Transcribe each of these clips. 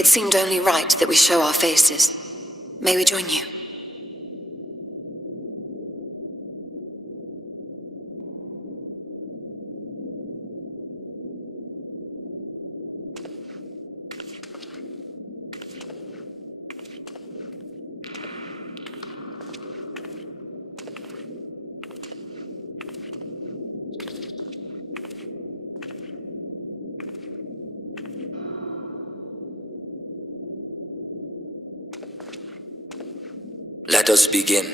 It seemed only right that we show our faces. May we join you? Let us begin.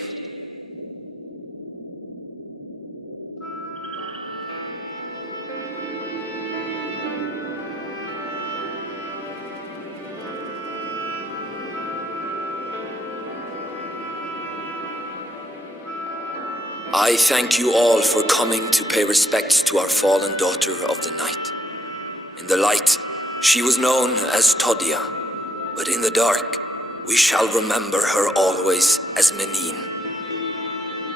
I thank you all for coming to pay respects to our fallen daughter of the night. In the light, she was known as Todia, but in the dark, we shall remember her always as Menine.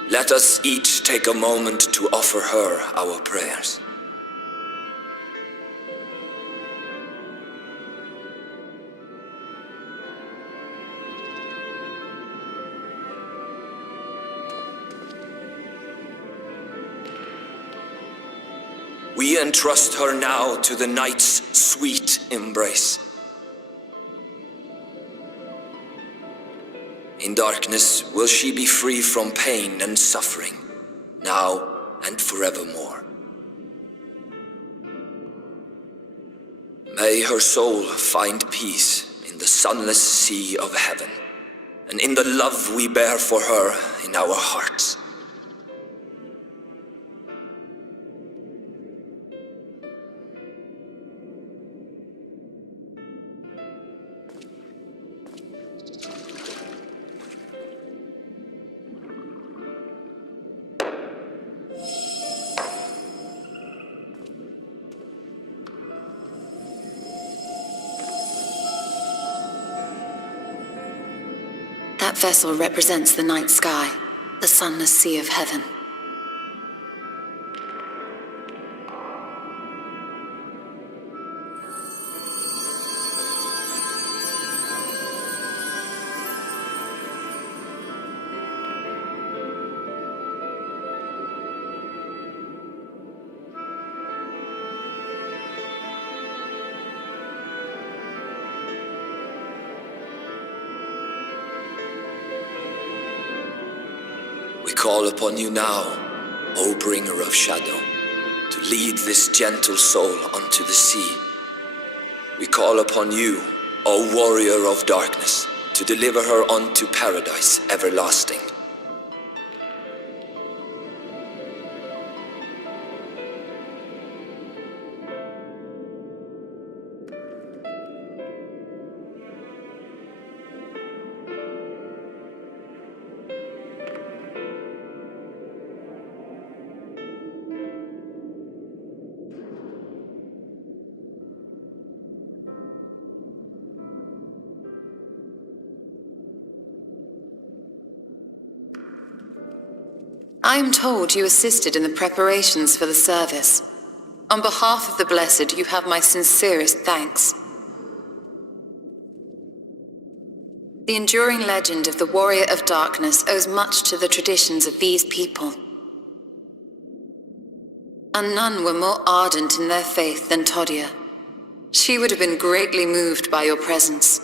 Let us each take a moment to offer her our prayers. We entrust her now to the night's sweet embrace. In darkness will she be free from pain and suffering, now and forevermore. May her soul find peace in the sunless sea of heaven, and in the love we bear for her in our hearts. That vessel represents the night sky, the sunless sea of heaven. We call upon you now, O bringer of shadow, to lead this gentle soul unto the sea. We call upon you, O warrior of darkness, to deliver her unto paradise everlasting. I am told you assisted in the preparations for the service. On behalf of the Blessed, you have my sincerest thanks. The enduring legend of the Warrior of Darkness owes much to the traditions of these people. And none were more ardent in their faith than Todia. She would have been greatly moved by your presence.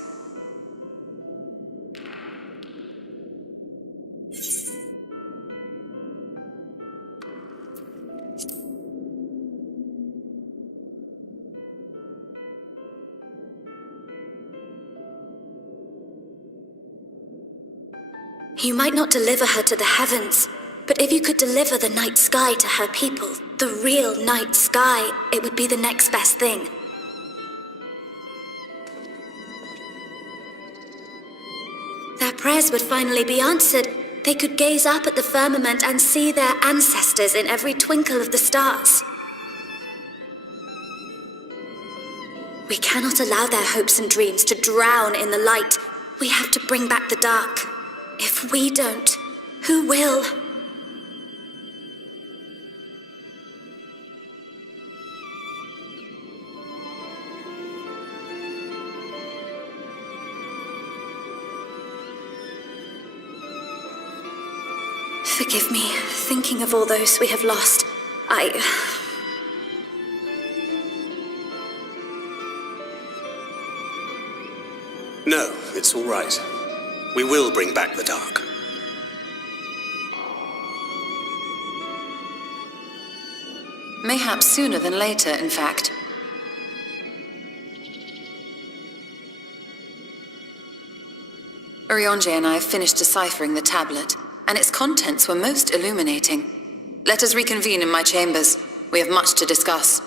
You might not deliver her to the heavens, but if you could deliver the night sky to her people, the real night sky, it would be the next best thing. Their prayers would finally be answered. They could gaze up at the firmament and see their ancestors in every twinkle of the stars. We cannot allow their hopes and dreams to drown in the light. We have to bring back the dark. If we don't, who will? Forgive me, thinking of all those we have lost. No, it's all right. We will bring back the dark. Mayhaps sooner than later, in fact. Urianger and I have finished deciphering the tablet, and its contents were most illuminating. Let us reconvene in my chambers. We have much to discuss.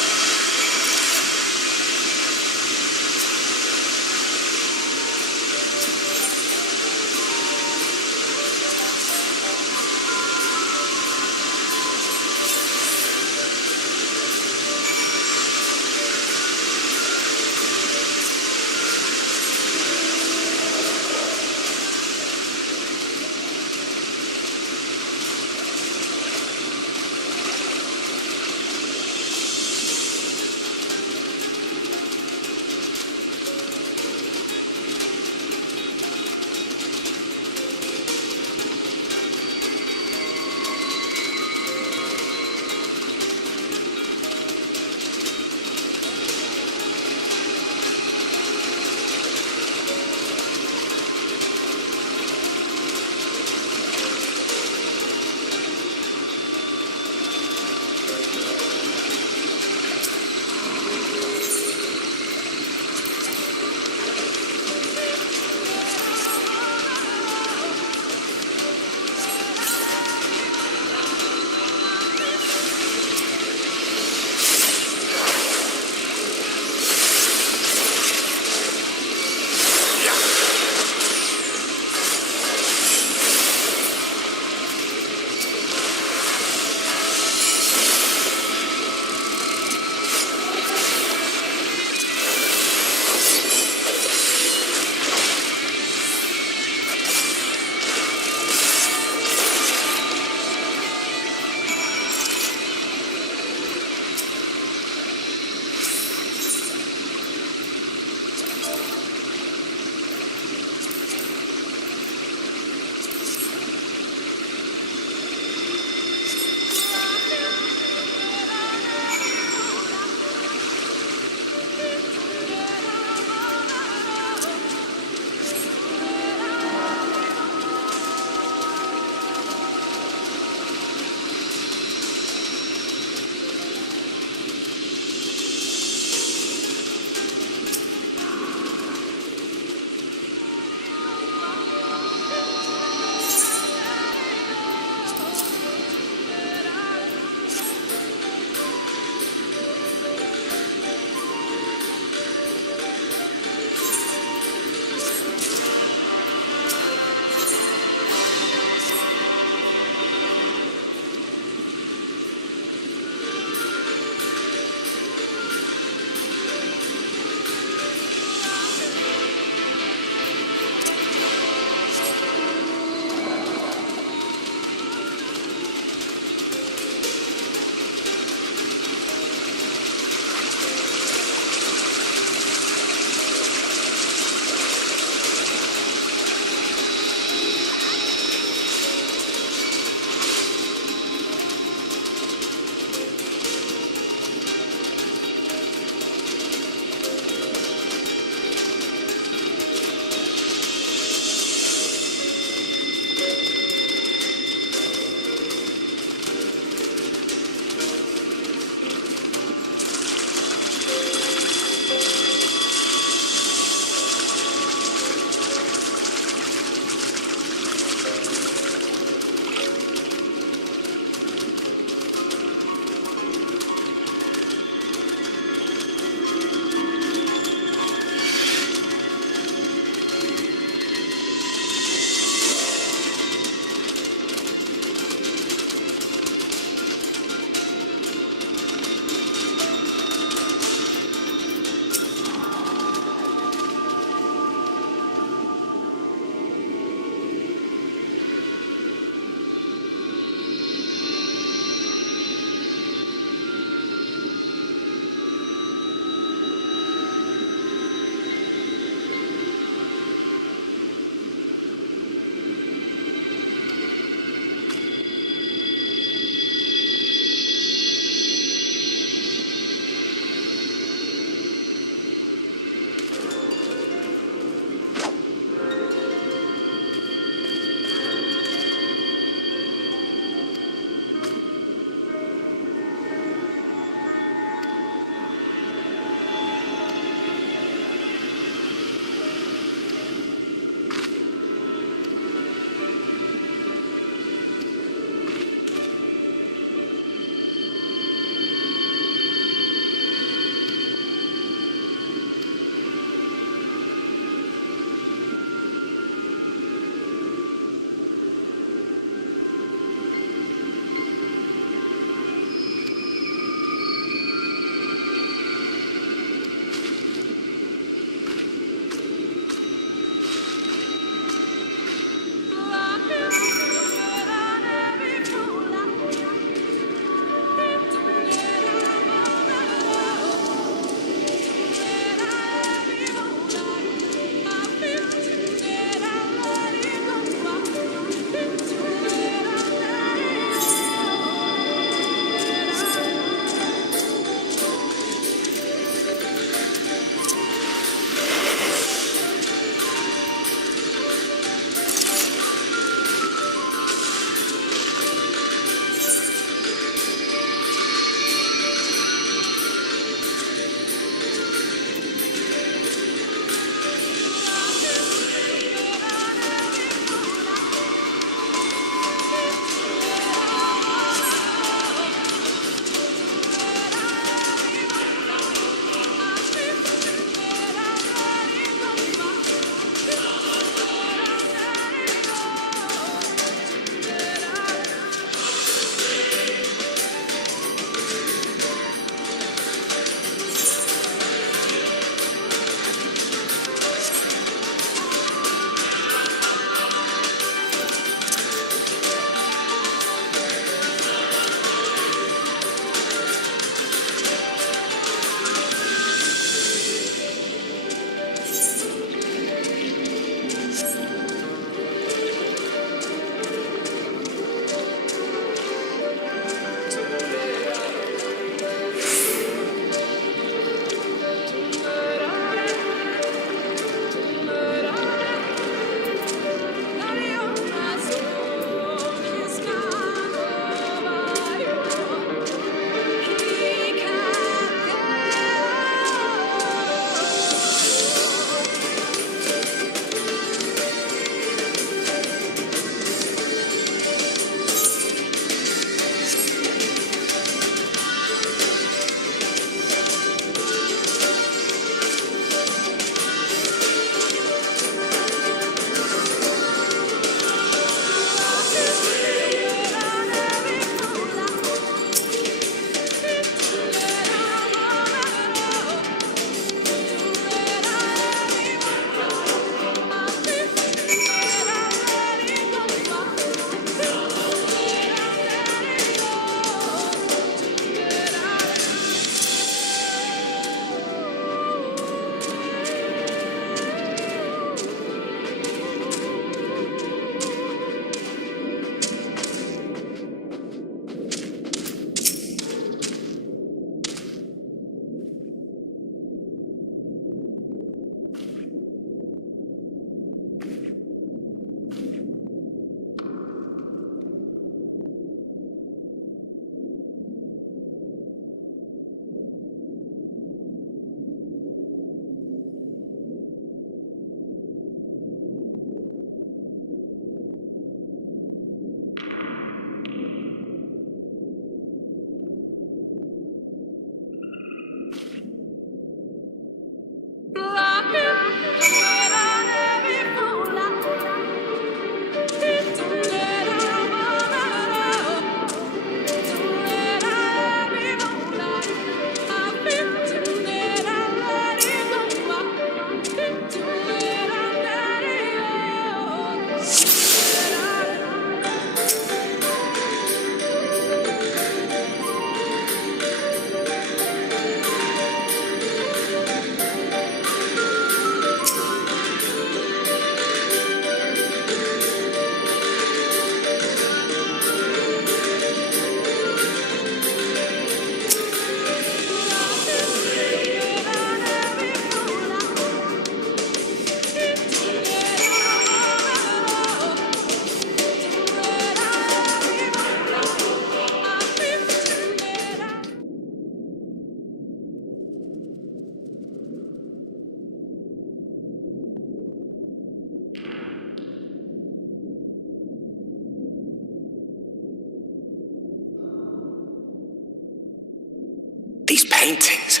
paintings.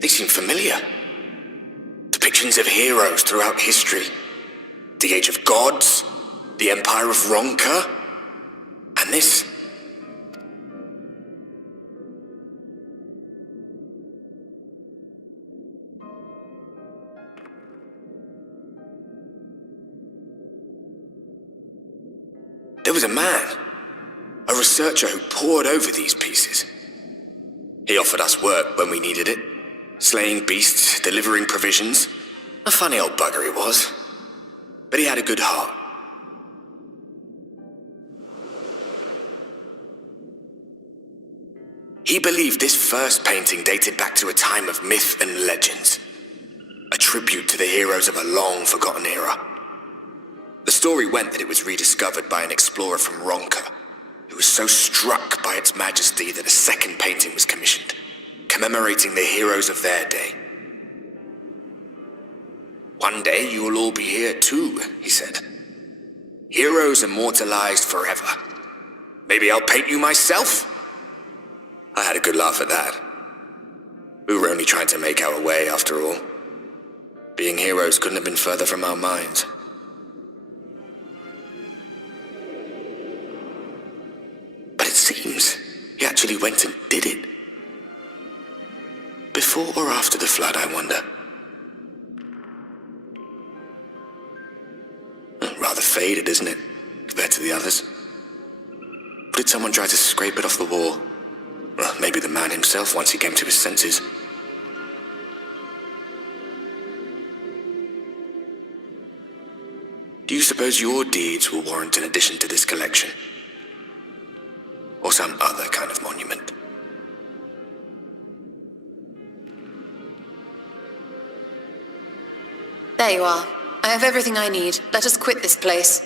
They seem familiar. Depictions of heroes throughout history. The Age of Gods, the Empire of Ronka, and this. There was a man, a researcher who pored over these pieces. He offered us work when we needed it, slaying beasts, delivering provisions. A funny old bugger he was, but he had a good heart. He believed this first painting dated back to a time of myth and legends, a tribute to the heroes of a long-forgotten era. The story went that it was rediscovered by an explorer from Ronka, who was so struck by its majesty that a second painting was commissioned, commemorating the heroes of their day. One day you will all be here too, he said. Heroes immortalized forever. Maybe I'll paint you myself? I had a good laugh at that. We were only trying to make our way after all. Being heroes couldn't have been further from our minds. But it seems he actually went and did it. Before or after the flood, I wonder. Rather faded, isn't it, compared to the others? Or did someone try to scrape it off the wall? Well, maybe the man himself once he came to his senses. Do you suppose your deeds will warrant an addition to this collection? Or some other kind of monument? There you are. I have everything I need. Let us quit this place.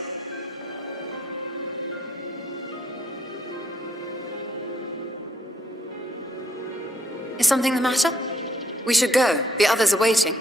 Is something the matter? We should go. The others are waiting.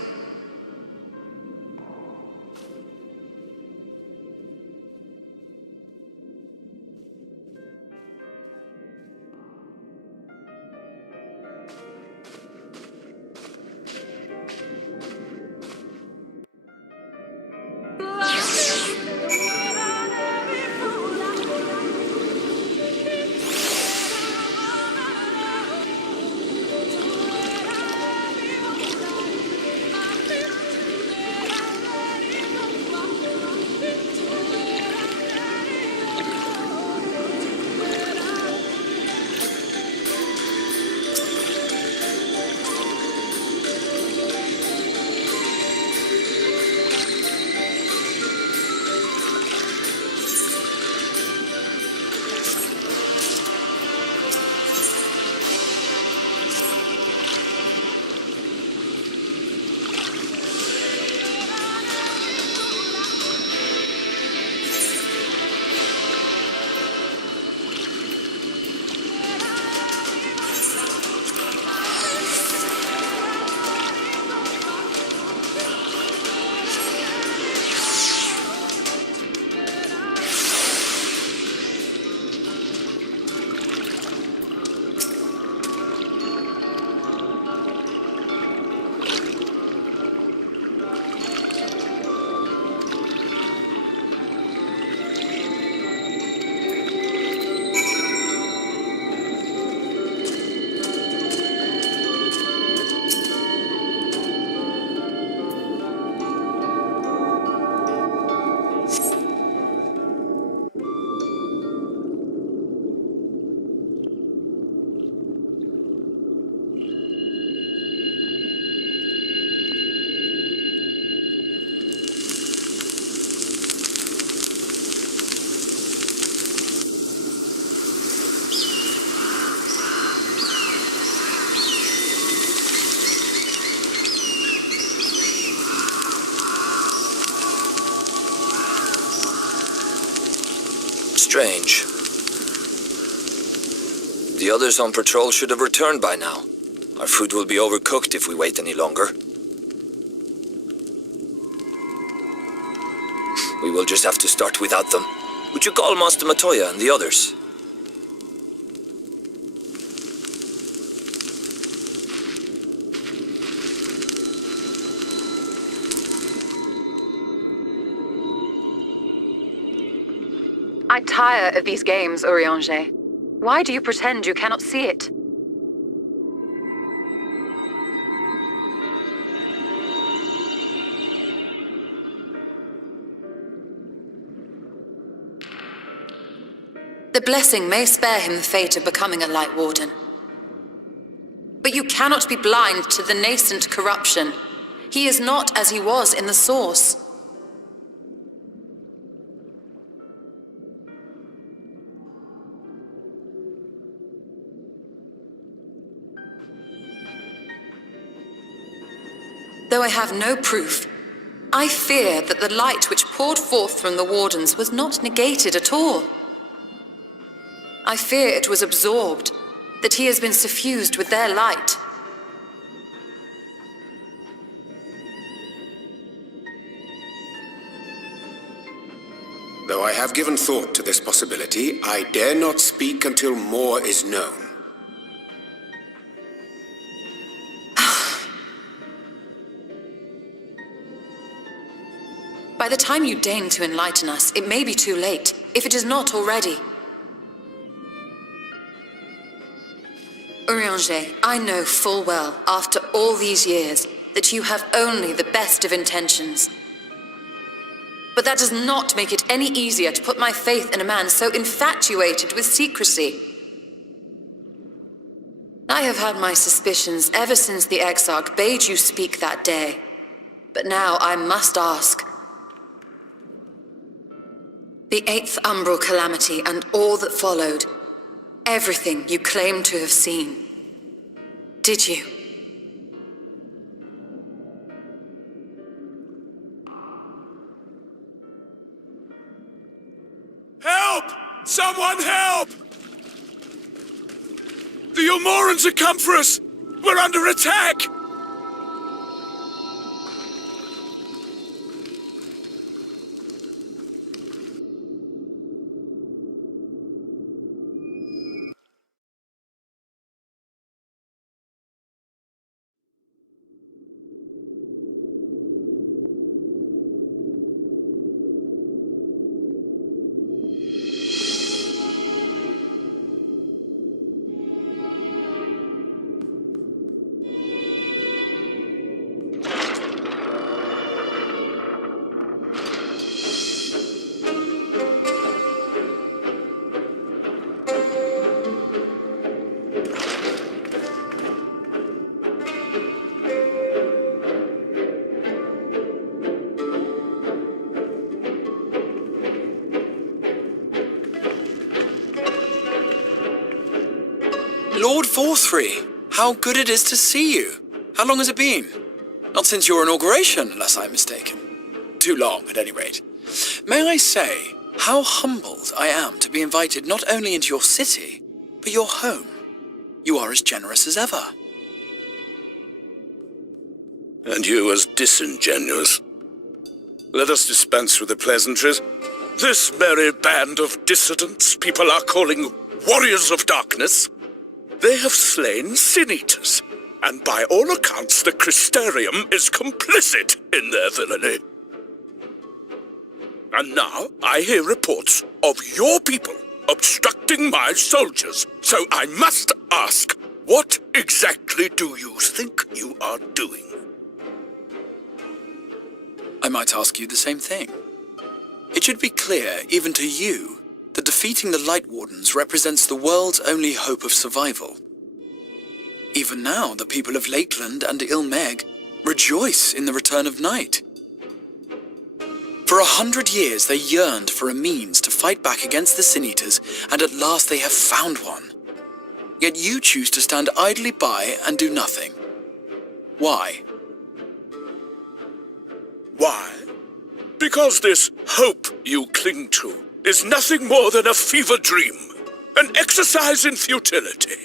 Strange. The others on patrol should have returned by now. Our food will be overcooked if we wait any longer. We will just have to start without them. Would you call Master Matoya and the others? I tire of these games, Urianger. Why do you pretend you cannot see it? The blessing may spare him the fate of becoming a Light Warden. But you cannot be blind to the nascent corruption. He is not as he was in the Source. Though I have no proof, I fear that the light which poured forth from the Wardens was not negated at all. I fear it was absorbed, that he has been suffused with their light. Though I have given thought to this possibility, I dare not speak until more is known. By the time you deign to enlighten us, it may be too late, if it is not already. Urianger, I know full well, after all these years, that you have only the best of intentions. But that does not make it any easier to put my faith in a man so infatuated with secrecy. I have had my suspicions ever since the Exarch bade you speak that day. But now I must ask. The 8th Umbral Calamity and all that followed, everything you claim to have seen. Did you? Help! Someone help! The Ilmorans have come for us! We're under attack! Lord Vauthry, how good it is to see you. How long has it been? Not since your inauguration, unless I'm mistaken. Too long, at any rate. May I say how humbled I am to be invited not only into your city, but your home. You are as generous as ever. And you as disingenuous. Let us dispense with the pleasantries. This merry band of dissidents people are calling warriors of darkness, they have slain Sin-Eaters, and by all accounts the Crystarium is complicit in their villainy. And now I hear reports of your people obstructing my soldiers, so I must ask, what exactly do you think you are doing? I might ask you the same thing. It should be clear, even to you, that defeating the Light Wardens represents the world's only hope of survival. Even now, the people of Lakeland and Ilmeg rejoice in the return of night. For 100 years, they yearned for a means to fight back against the Sin-Eaters, and at last they have found one. Yet you choose to stand idly by and do nothing. Why? Why? Because this hope you cling to is nothing more than a fever dream, an exercise in futility.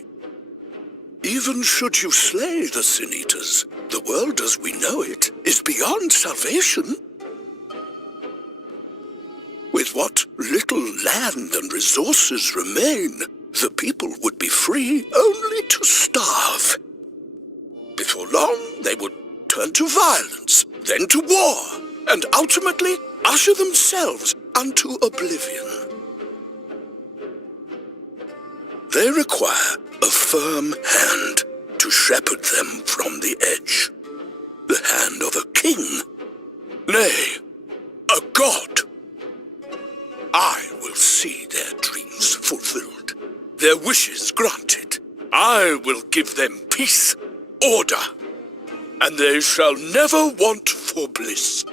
Even should you slay the Sin-Eaters, the world as we know it is beyond salvation. With what little land and resources remain, the people would be free only to starve. Before long, they would turn to violence, then to war, and ultimately usher themselves unto oblivion. They require a firm hand to shepherd them from the edge. The hand of a king. Nay, a god. I will see their dreams fulfilled, their wishes granted. I will give them peace, order, and they shall never want for bliss.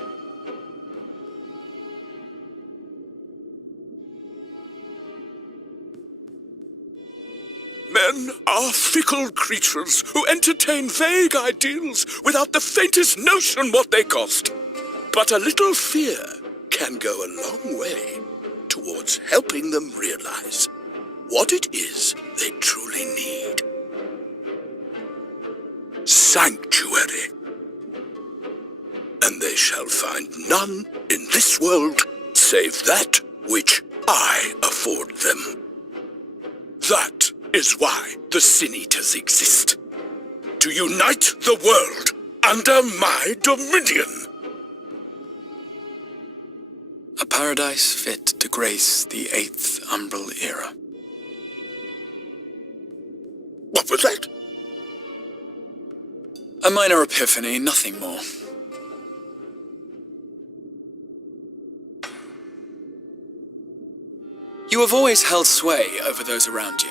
Men are fickle creatures who entertain vague ideals without the faintest notion what they cost. But a little fear can go a long way towards helping them realize what it is they truly need. Sanctuary. And they shall find none in this world save that which I afford them. That is why the Sin Eaters exist. To unite the world under my dominion. A paradise fit to grace the 8th Umbral Era. What was that? A minor epiphany, nothing more. You have always held sway over those around you.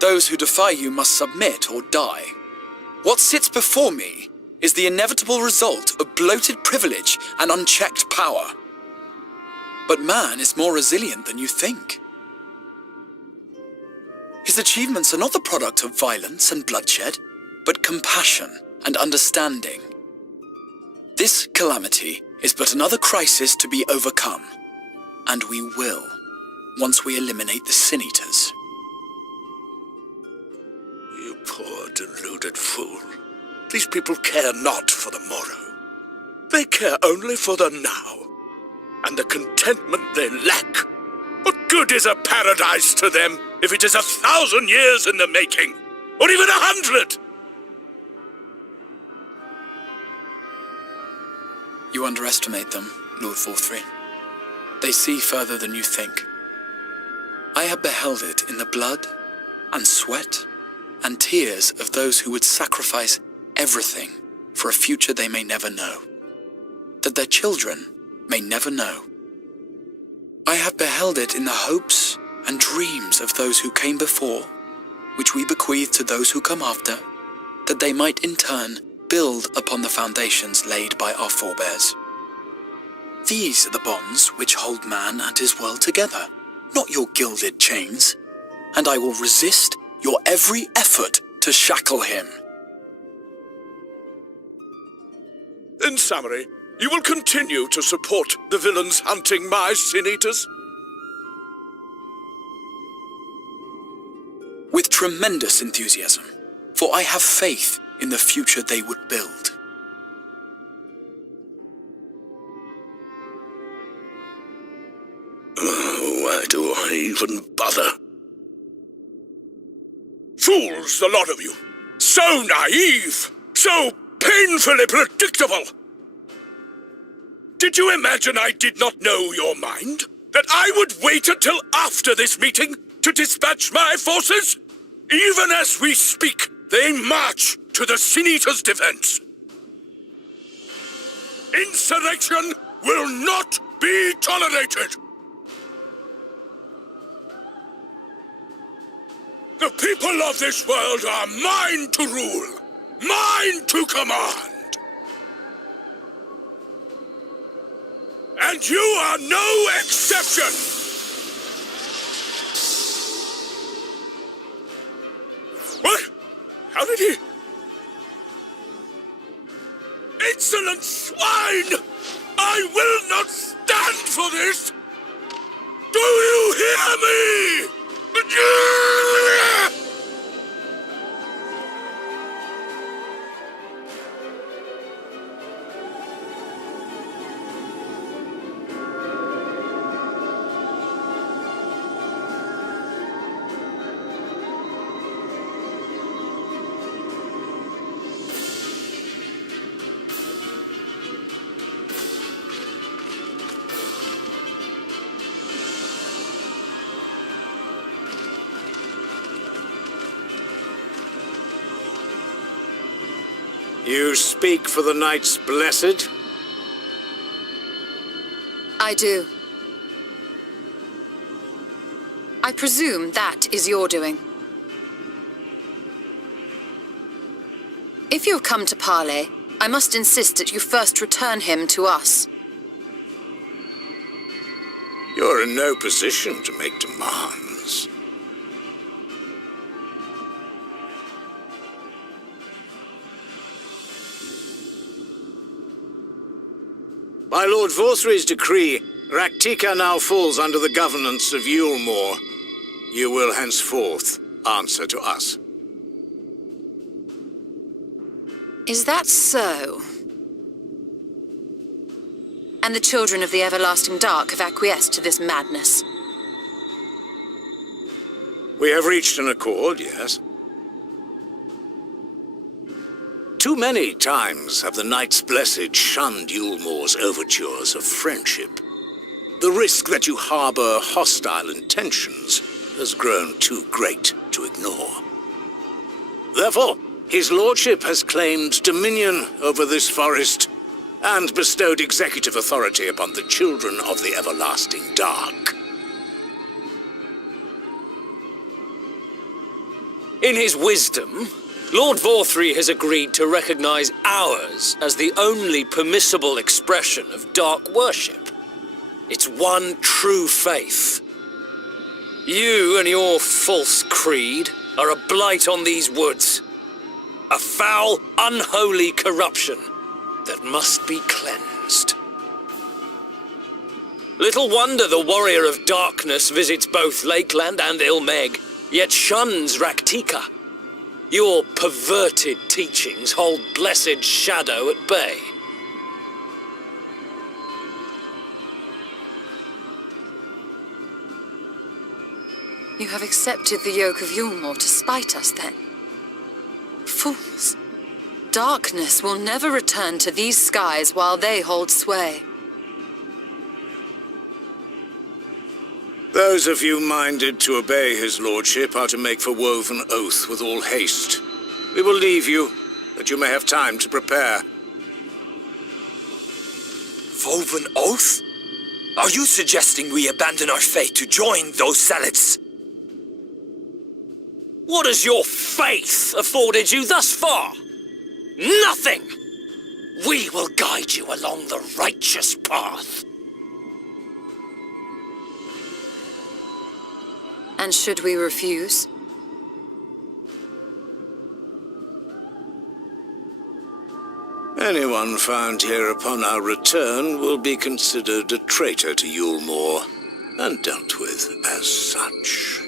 Those who defy you must submit or die. What sits before me is the inevitable result of bloated privilege and unchecked power. But man is more resilient than you think. His achievements are not the product of violence and bloodshed, but compassion and understanding. This calamity is but another crisis to be overcome, and we will, once we eliminate the Sin Eaters. You poor deluded fool. These people care not for the morrow. They care only for the now, and the contentment they lack. What good is a paradise to them if it is 1,000 years in the making, or even 100? You underestimate them, Lord Vauthry. They see further than you think. I have beheld it in the blood and sweat and tears of those who would sacrifice everything for a future they may never know, that their children may never know. I have beheld it in the hopes and dreams of those who came before, which we bequeath to those who come after, that they might in turn build upon the foundations laid by our forebears. These are the bonds which hold man and his world together, not your gilded chains, and I will resist your every effort to shackle him. In summary, you will continue to support the villains hunting my Sin Eaters? With tremendous enthusiasm, for I have faith in the future they would build. Why do I even bother? Fools, the lot of you! So naive! So painfully predictable! Did you imagine I did not know your mind? That I would wait until after this meeting to dispatch my forces? Even as we speak, they march to the Sin Eaters' defense. Insurrection will not be tolerated! The people of this world are mine to rule, mine to command. And you are no exception! What? How did he... Insolent swine! I will not stand for this! Do you hear me? You speak for the Knights Blessed? I do. I presume that is your doing. If you have come to parley, I must insist that you first return him to us. You're in no position to make demands. By Lord Vauthry's decree, Raktika now falls under the governance of Yulmore. You will henceforth answer to us. Is that so? And the children of the Everlasting Dark have acquiesced to this madness? We have reached an accord, yes. Too many times have the Knights Blessed shunned Yulmore's overtures of friendship. The risk that you harbor hostile intentions has grown too great to ignore. Therefore, his lordship has claimed dominion over this forest and bestowed executive authority upon the children of the Everlasting Dark. In his wisdom, Lord Vauthry has agreed to recognize ours as the only permissible expression of dark worship. It's one true faith. You and your false creed are a blight on these woods. A foul, unholy corruption that must be cleansed. Little wonder the warrior of darkness visits both Lakeland and Ilmeg, yet shuns Raktika. Your perverted teachings hold blessed shadow at bay. You have accepted the yoke of Yulmore to spite us, then? Fools! Darkness will never return to these skies while they hold sway. Those of you minded to obey his lordship are to make for Woven Oath with all haste. We will leave you, that you may have time to prepare. Woven Oath? Are you suggesting we abandon our fate to join those zealots? What has your faith afforded you thus far? Nothing! We will guide you along the righteous path. And should we refuse? Anyone found here upon our return will be considered a traitor to Yulmore, and dealt with as such.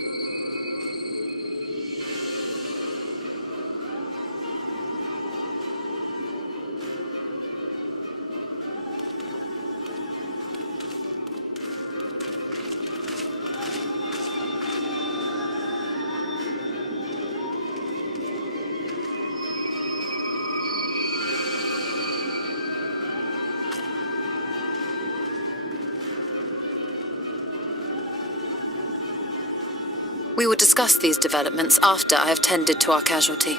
We will discuss these developments after I have tended to our casualty.